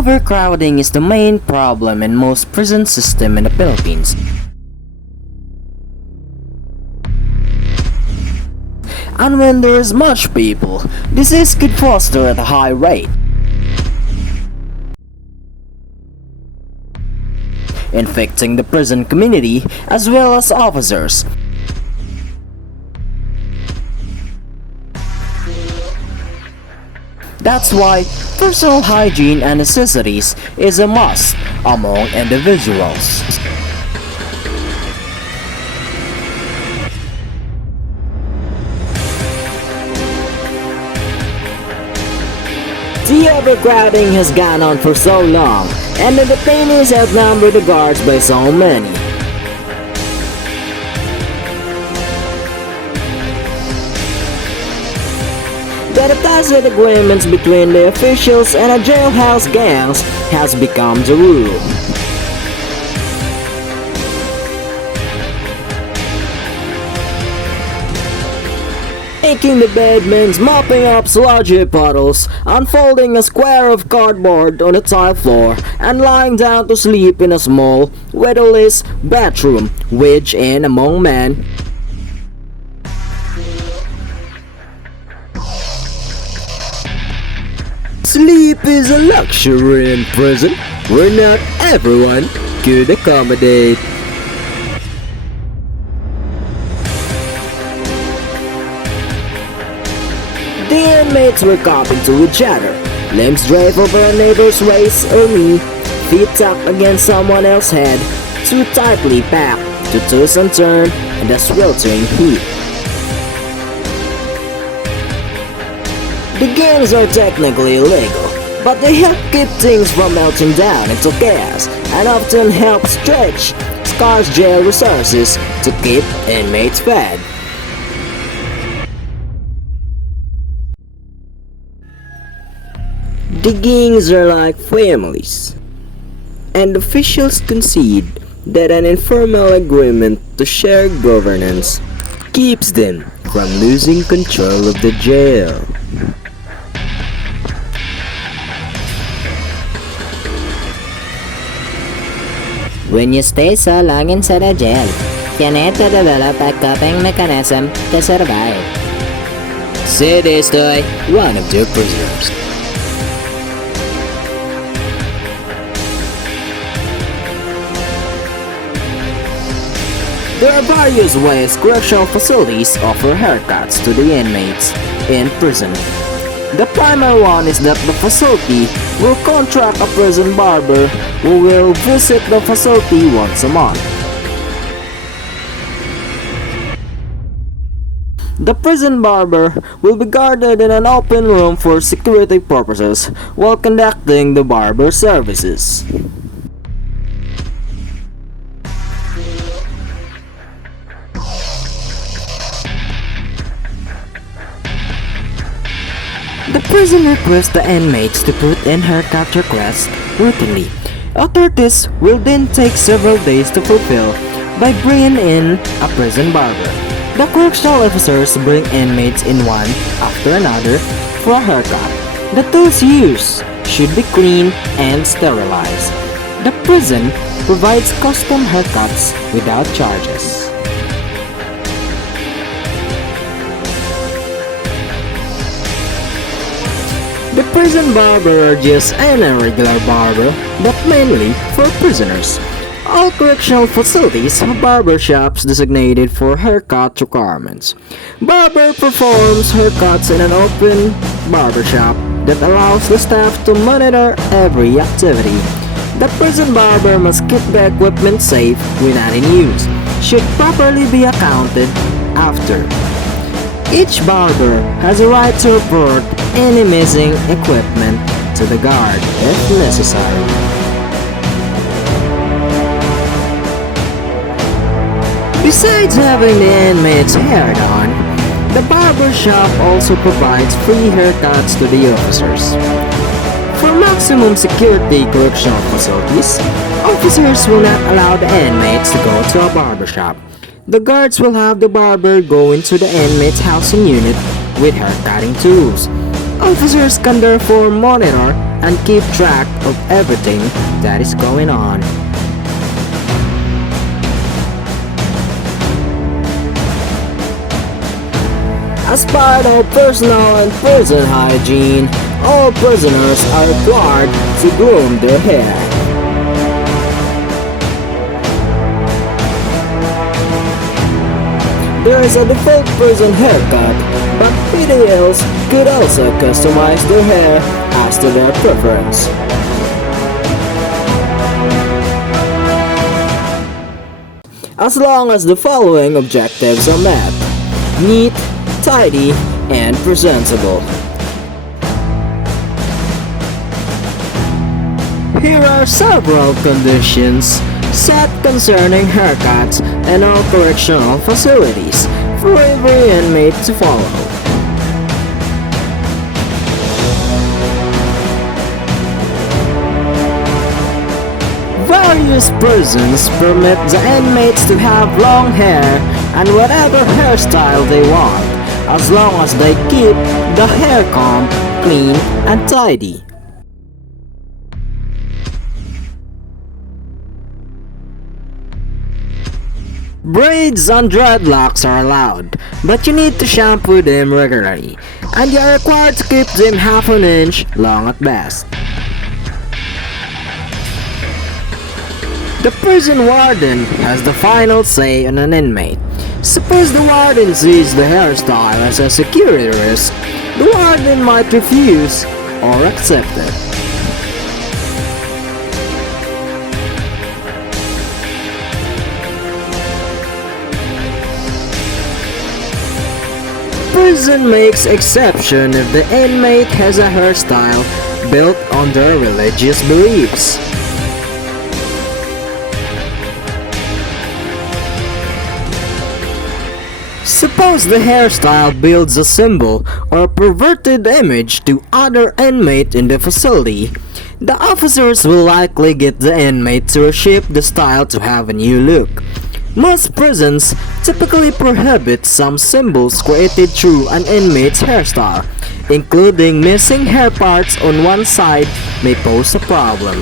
Overcrowding is the main problem in most prison systems in the Philippines. And when there is much people, disease could foster at a high rate, infecting the prison community as well as officers. That's why personal hygiene and necessities is a must among individuals. The overcrowding has gone on for so long, and the detainees outnumber the guards by so many. The tacit agreements between the officials and the jailhouse gangs has become the rule. Making the bedmans, mopping up sludgy puddles, unfolding a square of cardboard on the tile floor, and lying down to sleep in a small, windowless bathroom, which in among men. Sleep is a luxury in prison, where not everyone could accommodate. The inmates were coughing to each other, limbs draped over a neighbor's waist or knee, feet tucked against someone else's head, too tightly packed to twist and turn in the sweltering heat. The games are technically illegal, but they help keep things from melting down into chaos and often help stretch scarce jail resources to keep inmates fed. The gangs are like families, and officials concede that an informal agreement to share governance keeps them from losing control of the jail. When you stay so long inside a jail, you need to develop a coping mechanism to survive. Said Estoy, one of their prisoners. There are various ways correctional facilities offer haircuts to the inmates in prison. The primary one is that the facility will contract a prison barber who will visit the facility once a month. The prison barber will be guarded in an open room for security purposes while conducting the barber services. The prison requests the inmates to put in haircut requests routinely. Authorities will then take several days to fulfill by bringing in a prison barber. The correctional officers bring inmates in one after another for a haircut. The tools used should be clean and sterilized. The prison provides custom haircuts without charges. The prison barber are just any regular barber, but mainly for prisoners. All correctional facilities have barber shops designated for haircut requirements. Barber performs haircuts in an open barber shop that allows the staff to monitor every activity. The prison barber must keep the equipment safe when not in use, should properly be accounted after. Each barber has a right to report any missing equipment to the guard if necessary. Besides having the inmates' hair done, the barber shop also provides free haircuts to the officers. For maximum security correctional facilities, officers will not allow the inmates to go to a barber shop. The guards will have the barber go into the inmate's housing unit with haircutting tools. Officers can therefore monitor and keep track of everything that is going on. As part of personal and prison hygiene, all prisoners are required to groom their hair. There is a default prison haircut, but PDLs could also customize their hair as to their preference. As long as the following objectives are met: neat, tidy, and presentable. Here are several conditions set concerning haircuts and all correctional facilities for every inmate to follow. Various prisons permit the inmates to have long hair and whatever hairstyle they want, as long as they keep the hair comb clean and tidy. Braids and dreadlocks are allowed, but you need to shampoo them regularly, and you are required to keep them half an inch long at best. The prison warden has the final say on an inmate. Suppose the warden sees the hairstyle as a security risk, the warden might refuse or accept it. Prison makes exception if the inmate has a hairstyle built on their religious beliefs. Suppose the hairstyle builds a symbol or perverted image to other inmates in the facility. The officers will likely get the inmate to reshape the style to have a new look. Most prisons typically prohibit some symbols created through an inmate's hairstyle, including missing hair parts on one side may pose a problem.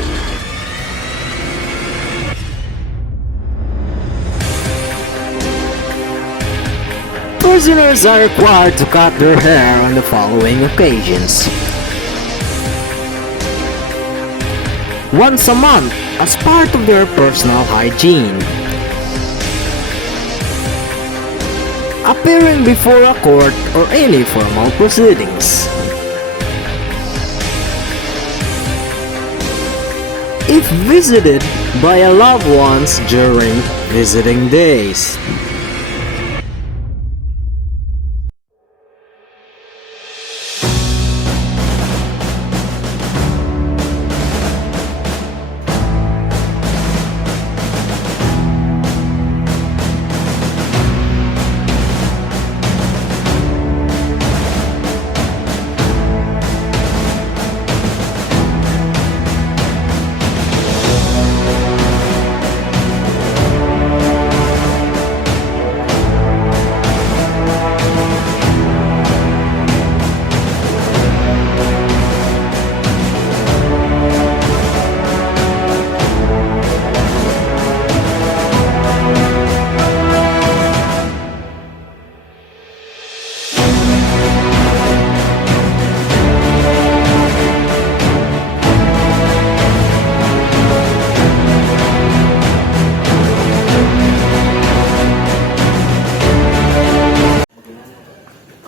Prisoners are required to cut their hair on the following occasions: once a month as part of their personal hygiene, appearing before a court or any formal proceedings, if visited by a loved ones during visiting days.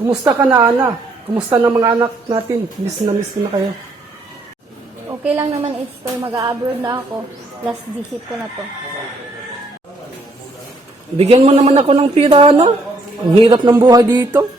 Kumusta ka na, Ana? Kumusta na mga anak natin? Miss ko na kayo. Okay lang naman, Esther. Mag-a-abroad na ako. Last visit ko na to. Bigyan mo naman ako ng pira, Ana. Ang hirap ng buhay dito.